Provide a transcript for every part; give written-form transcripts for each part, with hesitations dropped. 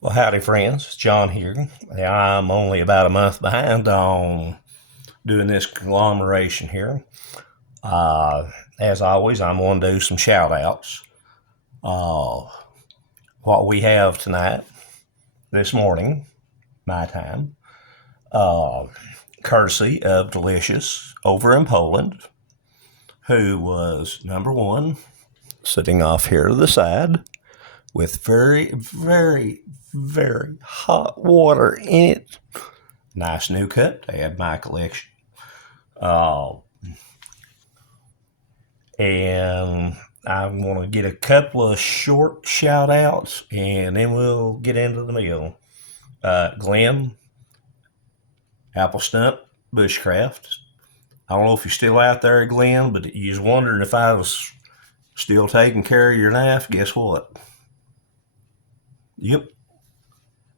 Well, howdy, friends. It's John here. I'm only about a month behind on doing this conglomeration here. As always, I'm going to do some shout outs. Uh, what we have tonight, this morning, my time, uh, courtesy of Delicious over in Poland, who was number one, sitting off here to the side with very, very, very hot water in it. Nice new cup to add my collection. Uh, and I'm going to get a couple of short shout outs and then we'll get into the meal. Glenn, Apple Stump, Bushcraft. I don't know if you're still out there, Glenn, but you was wondering if I was still taking care of your knife. Guess what? Yep,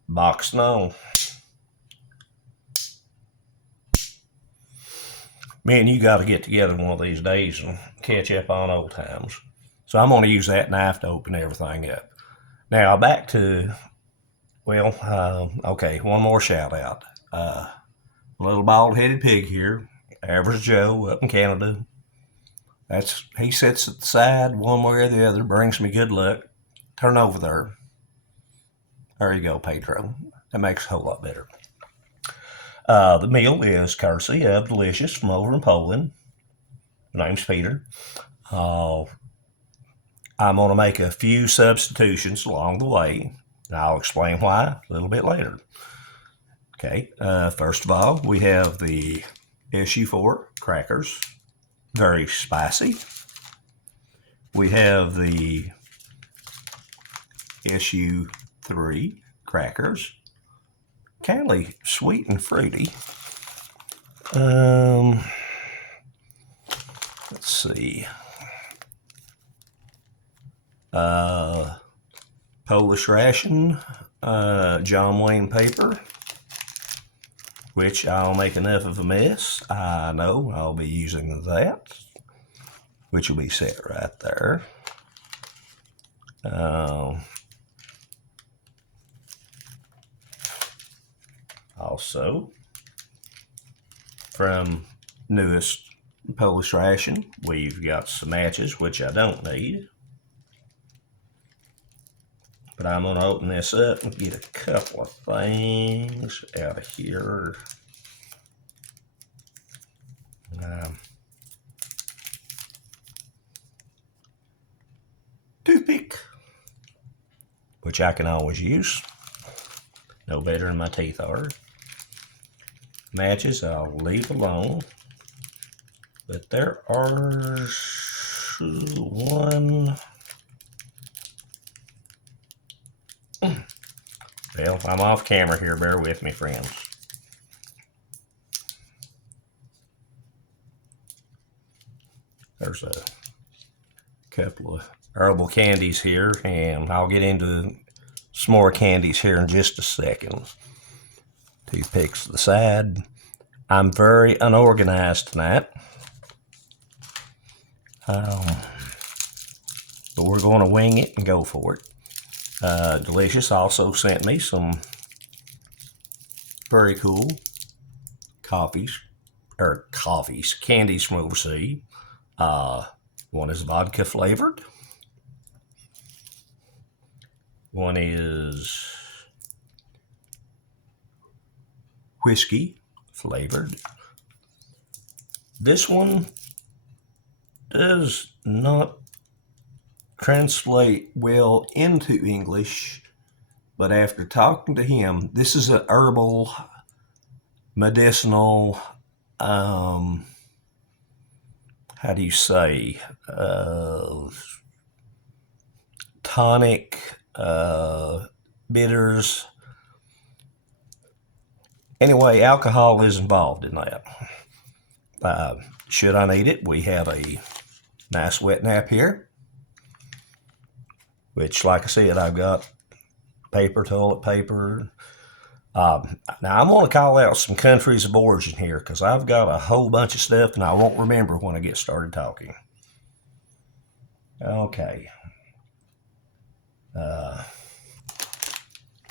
box no. Man, you got to get together one of these days and catch up on old times. So I'm going to use that knife to open everything up. Now back to, okay, one more shout out. Little bald-headed pig here, average Joe up in Canada. He sits at the side one way or the other, brings me good luck. Turn over there. There you go, Pedro. That makes it a whole lot better. The meal is courtesy of Delicious from over in Poland. My name's Peter. I'm going to make a few substitutions along the way. And I'll explain why a little bit later. Okay, first of all, we have the SU4 crackers, very spicy. We have the SU3 crackers, kind of sweet and fruity. Let's see. Polish ration, John Wayne paper, which I'll make enough of a mess. I know I'll be using that, which will be set right there. Also, from newest Polish ration, we've got some matches, which I don't need. But I'm going to open this up and get a couple of things out of here. Toothpick, which I can always use. No better than my teeth are. Matches I'll leave alone. But there are one. Well, I'm off camera here. Bear with me, friends. There's a couple of herbal candies here, and I'll get into some more candies here in just a second. Toothpicks to the side. I'm very unorganized tonight. But we're going to wing it and go for it. Delicious also sent me some very cool candies from overseas. One is vodka flavored. One is whiskey flavored. This one does not translate well into English, but after talking to him, this is an herbal, medicinal, how do you say, tonic, bitters. Anyway, alcohol is involved in that. Should I need it, we have a nice wet nap here, which, like I said, I've got paper, toilet paper. Now, I'm going to call out some countries of origin here because I've got a whole bunch of stuff and I won't remember when I get started talking. Okay.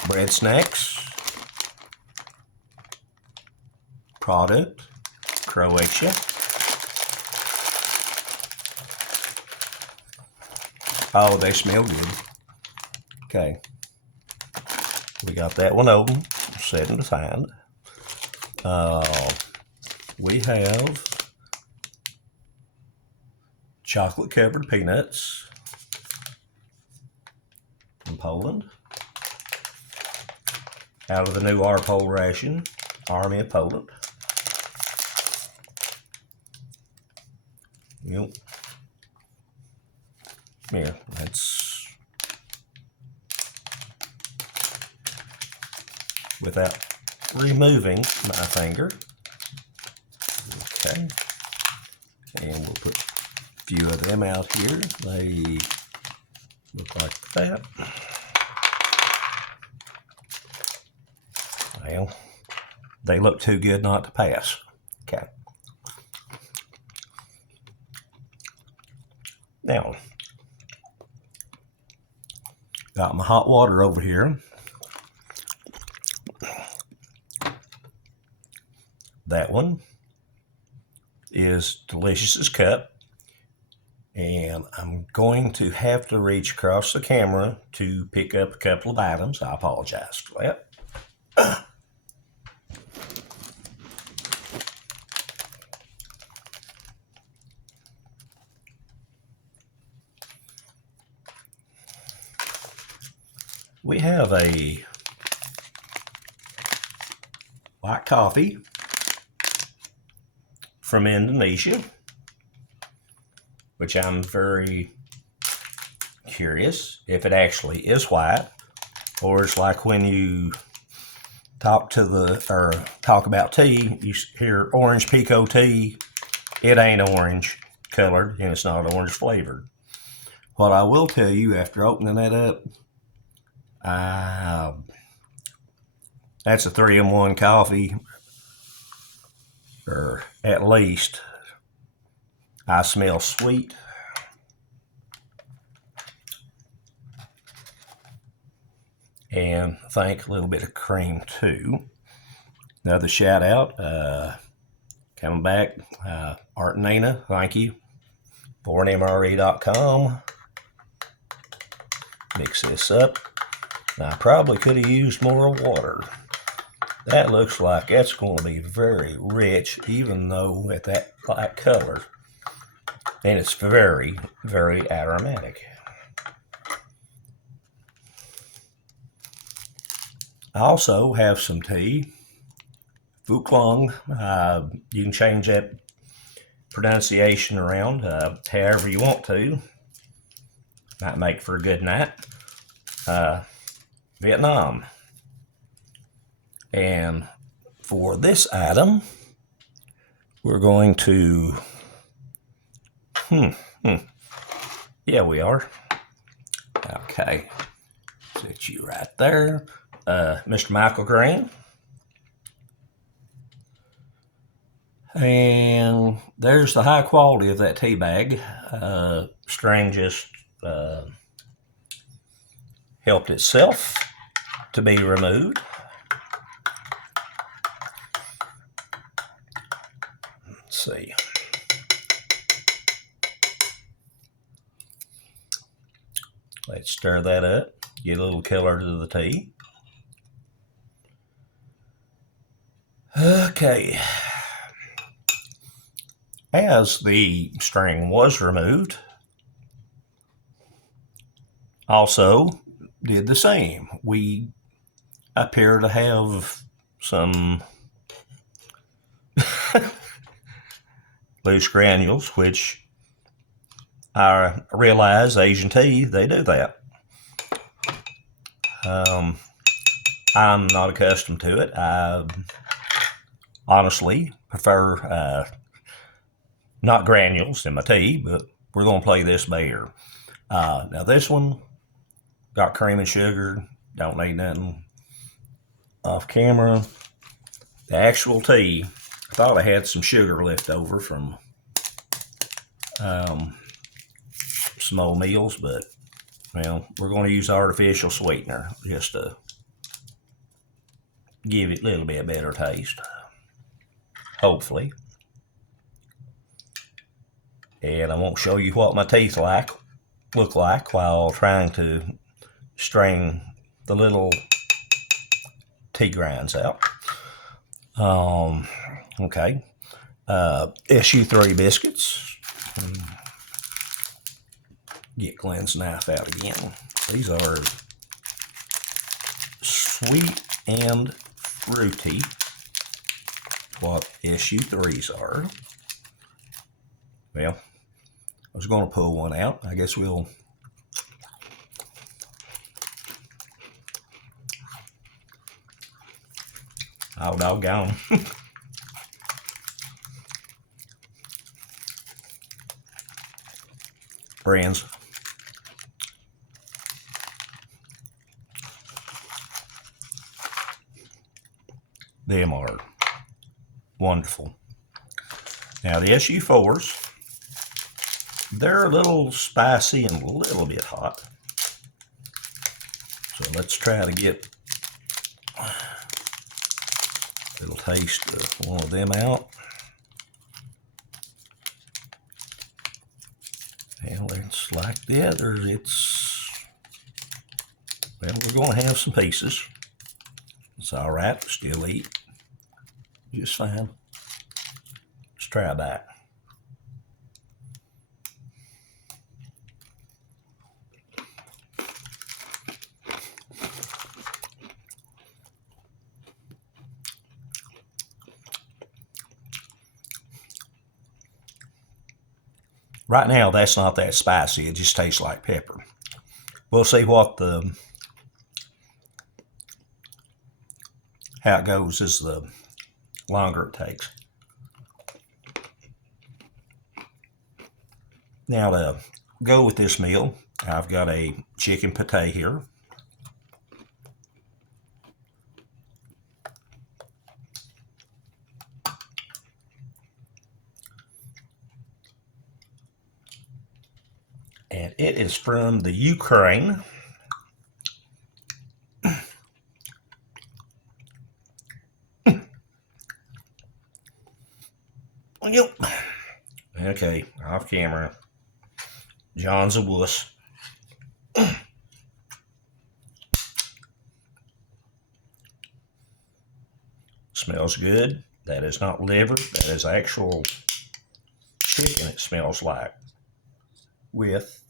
Bread Snacks. Product, Croatia. Oh, they smell good. Okay. We got that one open, setting aside. We have chocolate covered peanuts from Poland. Out of the new Arpol ration, Army of Poland. Yep. Here, that's without removing my finger. Okay. And we'll put a few of them out here. They look like that. Well, they look too good not to pass. Okay. Now, got my hot water over here. That one is delicious as cup. And I'm going to have to reach across the camera to pick up a couple of items. I apologize for that. We have a white coffee from Indonesia, which I'm very curious if it actually is white, or it's like when you talk about tea, you hear orange pico tea. It ain't orange colored and it's not orange flavored. What I will tell you after opening that up, that's a 3-in-1 coffee, or at least I smell sweet. And I think a little bit of cream too. Another shout out, coming back, Art and Nina, thank you. BornMRE.com. Mix this up. Now, I probably could have used more water. That looks like that's going to be very rich, even though at that light color. And it's very, very aromatic. I also have some tea, Phu Quang. You can change that pronunciation around however you want to. Might make for a good night. Vietnam. And for this item, we're going to, yeah, we are. Okay, set you right there. Mr. Michael Green. And there's the high quality of that tea bag. String just helped itself to be removed. Let's see. Let's stir that up, get a little color to the tea. Okay. As the string was removed, also did the same. We appear to have some loose granules, which I realize Asian tea, they do that. I'm not accustomed to it. I honestly prefer not granules in my tea, but we're going to play this bear. Now this one got cream and sugar. Don't need nothing off camera. The actual tea, I thought I had some sugar left over from some old meals, but well, we're going to use artificial sweetener just to give it a little bit better taste, hopefully. And I won't show you what my teeth look like while trying to string the little tea grinds out. Okay. SU3 biscuits. Get Glenn's knife out again. These are sweet and fruity, what SU3s are. Well, I was going to pull one out. I guess we'll oh, doggone. Friends, them are wonderful. Now the SU4s, they're a little spicy and a little bit hot. So let's try to get a little taste of one of them out. And it's like the others. Well, we're going to have some pieces. It's all right. Still eat just fine. Let's try that. Right now, that's not that spicy. It just tastes like pepper. We'll see how it goes as the longer it takes. Now to go with this meal, I've got a chicken pate here. And it is from the Ukraine. Okay, off camera. John's a wuss. Smells good. That is not liver. That is actual chicken, it smells like, with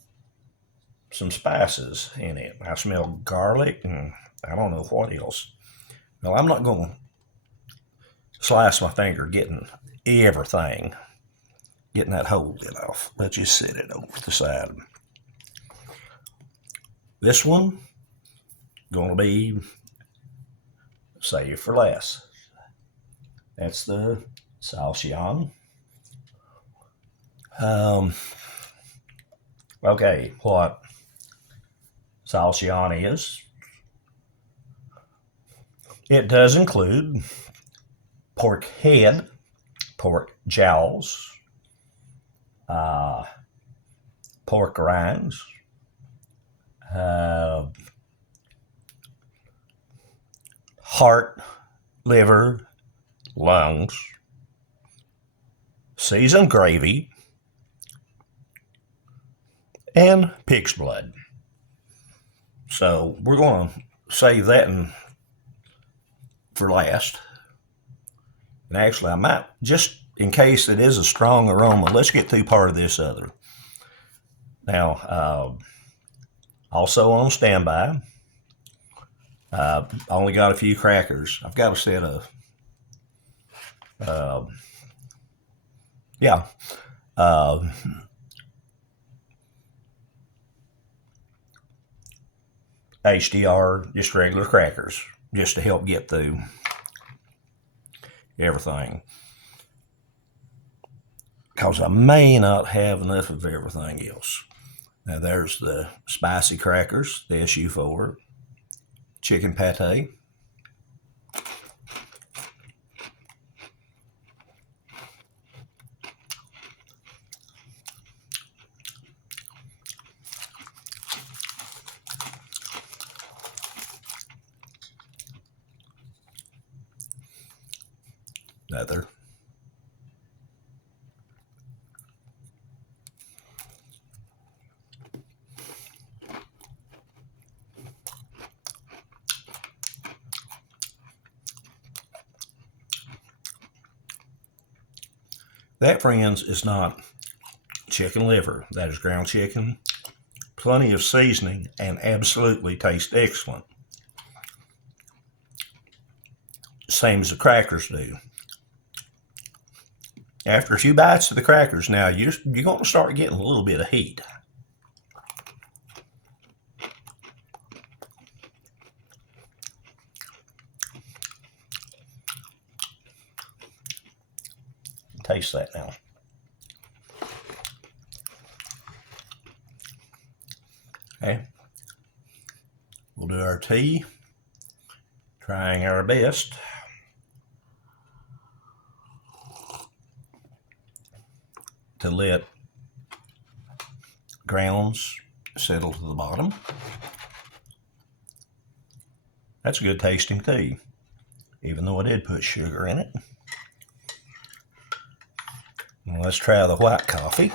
some spices in it. I smell garlic and I don't know what else. Well, I'm not going to slice my finger getting everything, getting that whole lid off. Let's just set it over the side. This one going to be saved for last. That's the Salchion. Okay, what Salchion is, it does include pork head, pork jowls, pork rinds, heart, liver, lungs, seasoned gravy, and pig's blood. So we're going to save that for last. And actually, I might, just in case it is a strong aroma, let's get through part of this other. Now, also on standby, only got a few crackers. I've got a set of, HDR, just regular crackers, just to help get through everything. Because I may not have enough of everything else. Now there's the spicy crackers, the SU4, chicken pate, Another. That, friends, is not chicken liver. That is ground chicken. Plenty of seasoning and absolutely tastes excellent. Same as the crackers do. After a few bites of the crackers, now you're going to start getting a little bit of heat. Taste that now. Okay. We'll do our tea, trying our best to let grounds settle to the bottom. That's a good tasting tea, even though I did put sugar in it. Now let's try the white coffee.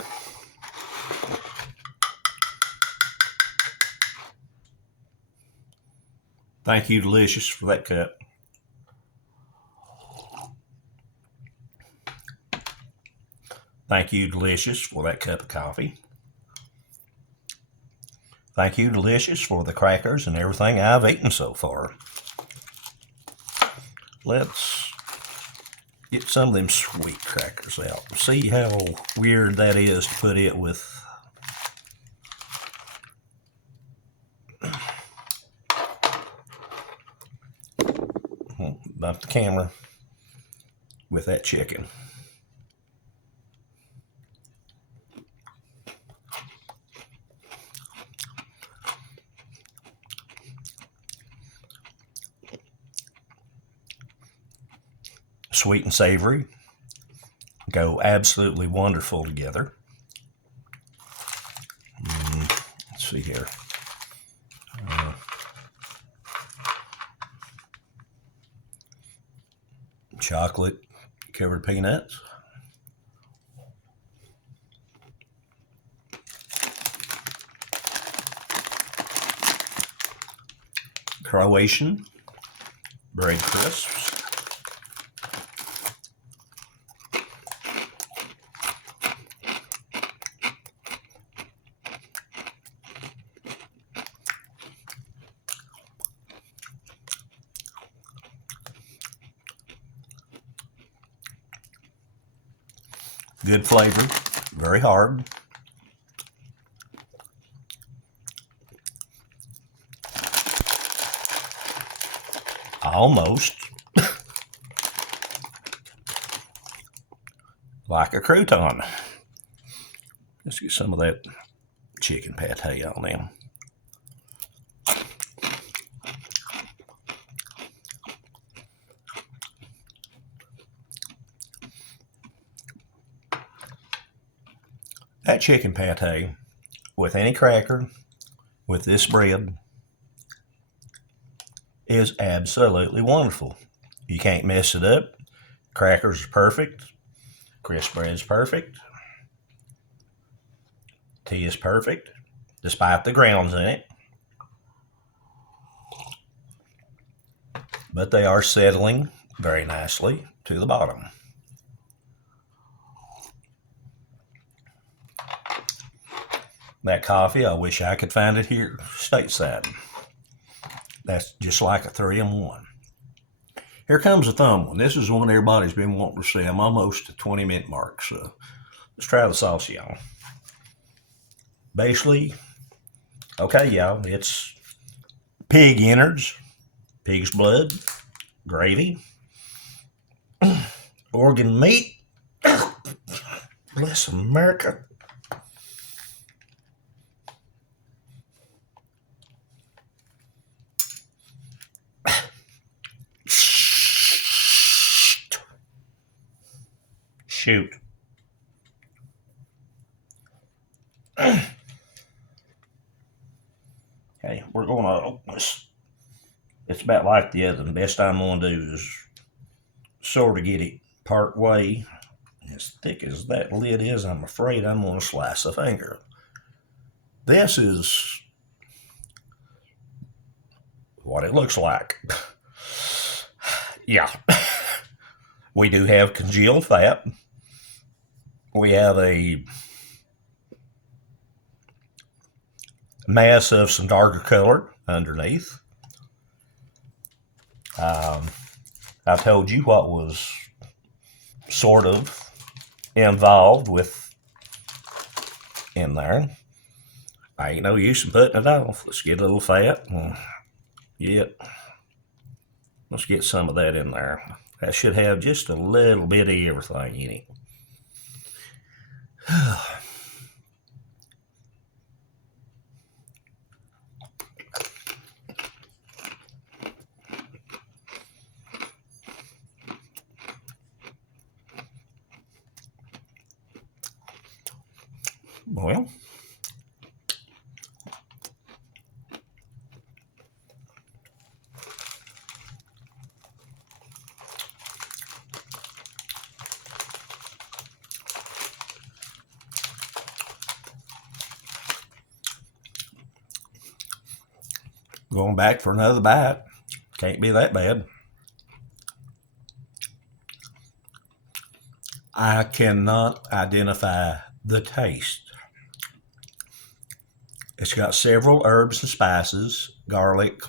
Thank you, Delicious, for that cup. Thank you, Delicious, for that cup of coffee. Thank you, Delicious, for the crackers and everything I've eaten so far. Let's get some of them sweet crackers out. See how weird that is to put it with bump the camera with that chicken. Sweet and savory go absolutely wonderful together. Let's see here. Chocolate covered peanuts. Croatian bread crisps. Good flavor, very hard. Almost like a crouton. Let's get some of that chicken pate on them. That chicken pate with any cracker, with this bread, is absolutely wonderful. You can't mess it up. Crackers are perfect. Crisp bread's perfect. Tea is perfect, despite the grounds in it. But they are settling very nicely to the bottom. That coffee, I wish I could find it here stateside. That's just like a 3-in-1. Here comes a thumb one. This is one everybody's been wanting to see. I'm almost at 20-minute mark, so let's try the sauce, y'all. Basically, okay, y'all, it's pig innards, pig's blood, gravy, organ meat. Bless America. Shoot. Okay, we're going to open this. It's about like the other. The best I'm going to do is sort of get it part way. As thick as that lid is, I'm afraid I'm going to slice a finger. This is what it looks like. Yeah. We do have congealed fat. We have a mass of some darker color underneath. I told you what was sort of involved with in there. I ain't no use in putting it off. Let's get a little fat. Yep. Let's get some of that in there. That should have just a little bit of everything in it. Well, going back for another bite. Can't be that bad. I cannot identify the taste. It's got several herbs and spices, garlic.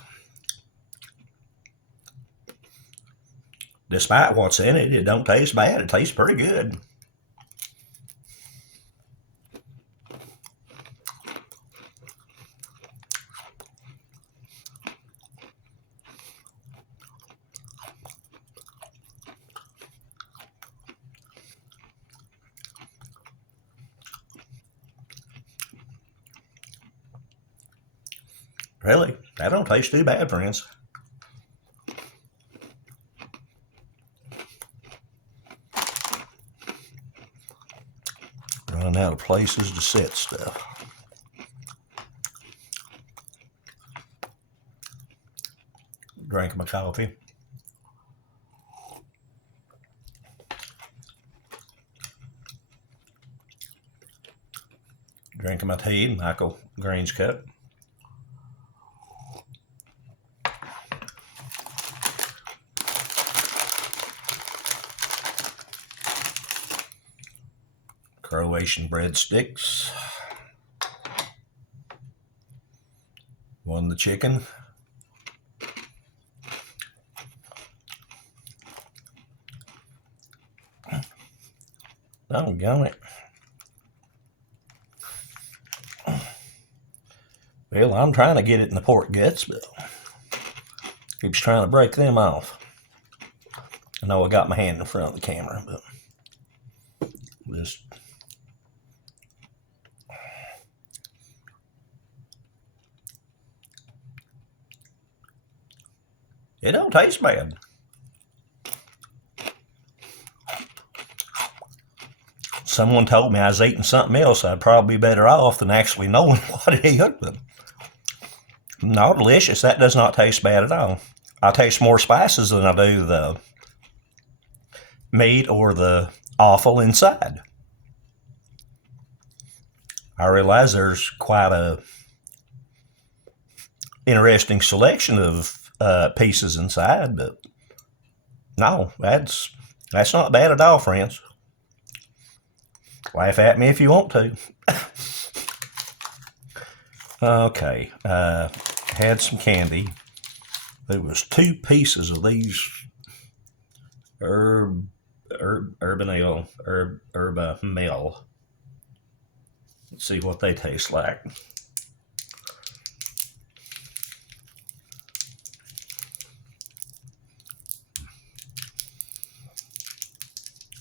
Despite what's in it, it don't taste bad. It tastes pretty good. Really, that don't taste too bad, friends. Running out of places to set stuff. Drank my coffee. Drinking my tea, Michael Green's cup. Croatian breadsticks. One the chicken. Doggone it. Well, I'm trying to get it in the pork guts, but keeps trying to break them off. I know I got my hand in front of the camera, but just it don't taste bad. Someone told me I was eating something else, I'd probably be better off than actually knowing what it is. But no, delicious. That does not taste bad at all. I taste more spices than I do the meat or the offal inside. I realize there's quite a interesting selection of pieces inside, but no, that's not bad at all, friends. Laugh at me if you want to. Okay, had some candy. There was 2 pieces of these Herbamil. Let's see what they taste like.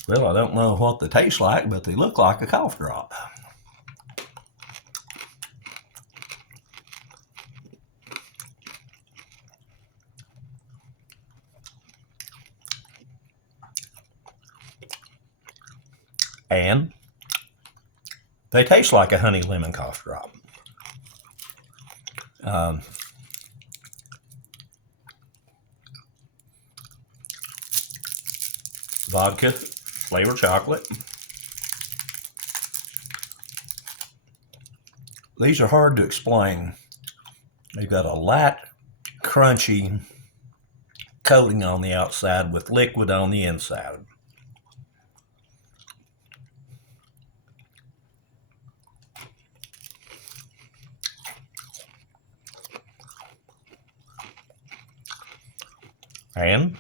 Well, I don't know what they taste like, but they look like a cough drop. And they taste like a honey lemon cough drop. vodka flavored chocolate. These are hard to explain. They've got a light, crunchy coating on the outside with liquid on the inside. And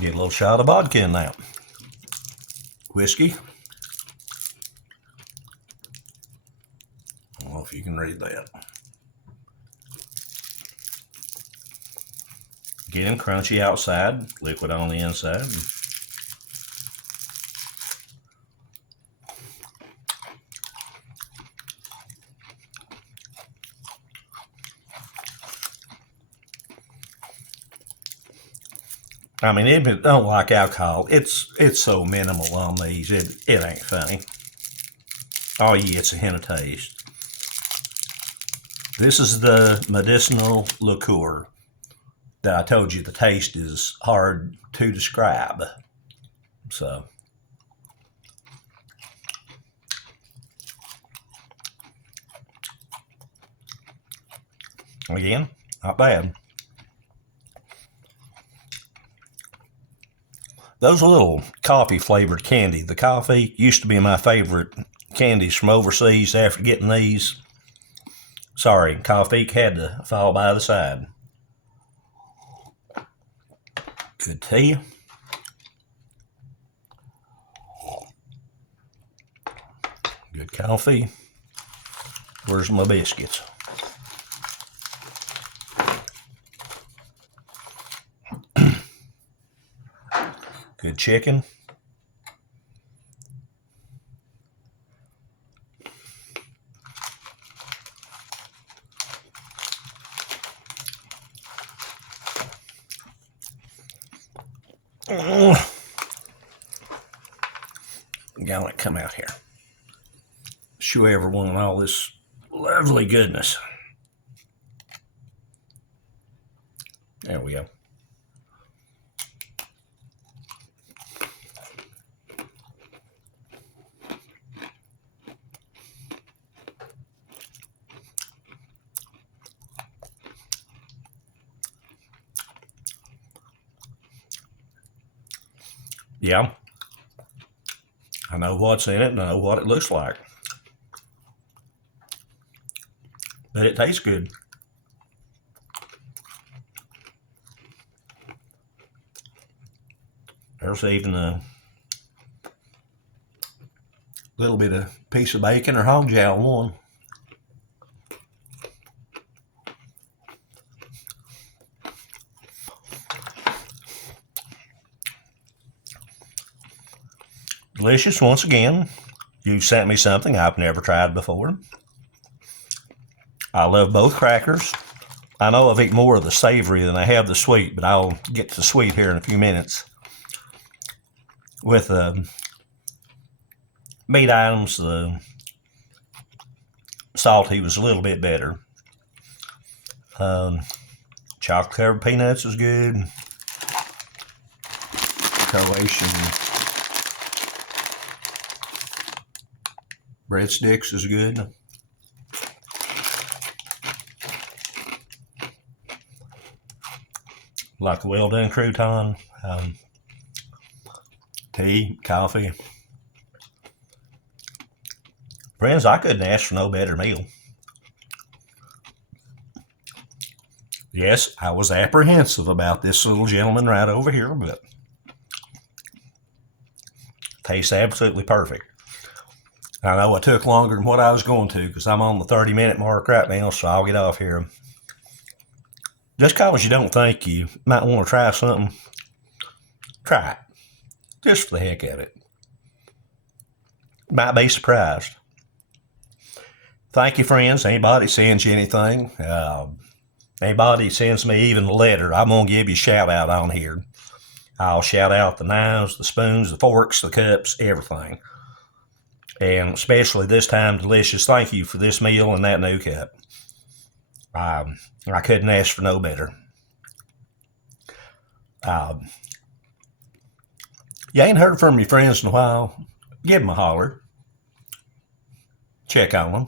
get a little shot of vodka in that. Whiskey. I don't know if you can read that. Getting crunchy outside, liquid on the inside. I mean, if you don't like alcohol, it's so minimal on these, it ain't funny. Oh yeah, it's a hint of taste. This is the medicinal liqueur that I told you the taste is hard to describe. So, again, not bad. Those little coffee flavored candy, the coffee used to be my favorite candies from overseas. After getting these, sorry, coffee had to fall by the side. Good tea. Good coffee. Where's my biscuits? Good chicken. Gotta come out here. Show everyone all this lovely goodness. There we go. Yeah, I know what's in it and I know what it looks like. But it tastes good. There's even a little bit of piece of bacon or hog jowl in one. Delicious once again. You sent me something I've never tried before. I love both crackers. I know I've eaten more of the savory than I have the sweet, but I'll get to the sweet here in a few minutes. With meat items, the salty was a little bit better. Chocolate covered peanuts is good. Croatian breadsticks is good. Like a well done crouton. Tea, coffee. Friends, I couldn't ask for no better meal. Yes, I was apprehensive about this little gentleman right over here, but tastes absolutely perfect. I know I took longer than what I was going to because I'm on the 30-minute mark right now, so I'll get off here. Just because you don't think you might want to try something, try it. Just for the heck of it. Might be surprised. Thank you, friends. Anybody sends you anything, anybody sends me even a letter, I'm going to give you a shout out on here. I'll shout out the knives, the spoons, the forks, the cups, everything. And especially this time, Delicious, thank you for this meal and that new cup. I couldn't ask for no better. You ain't heard from your friends in a while, give them a holler. Check on them.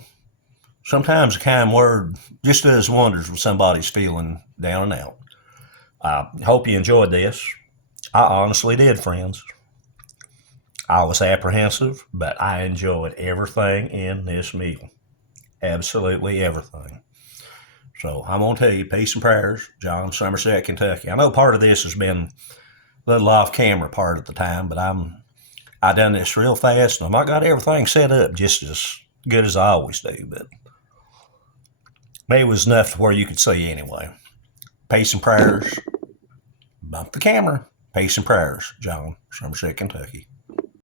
Sometimes a kind word just does wonders when somebody's feeling down and out. I hope you enjoyed this. I honestly did, friends. I was apprehensive, but I enjoyed everything in this meal. Absolutely everything. So I'm going to tell you, peace and prayers, John, Somerset, Kentucky. I know part of this has been a little off camera part of the time, but I done this real fast, and I got everything set up just as good as I always do. But maybe it was enough to where you could see anyway. Peace and prayers. Bump the camera. Peace and prayers, John, Somerset, Kentucky.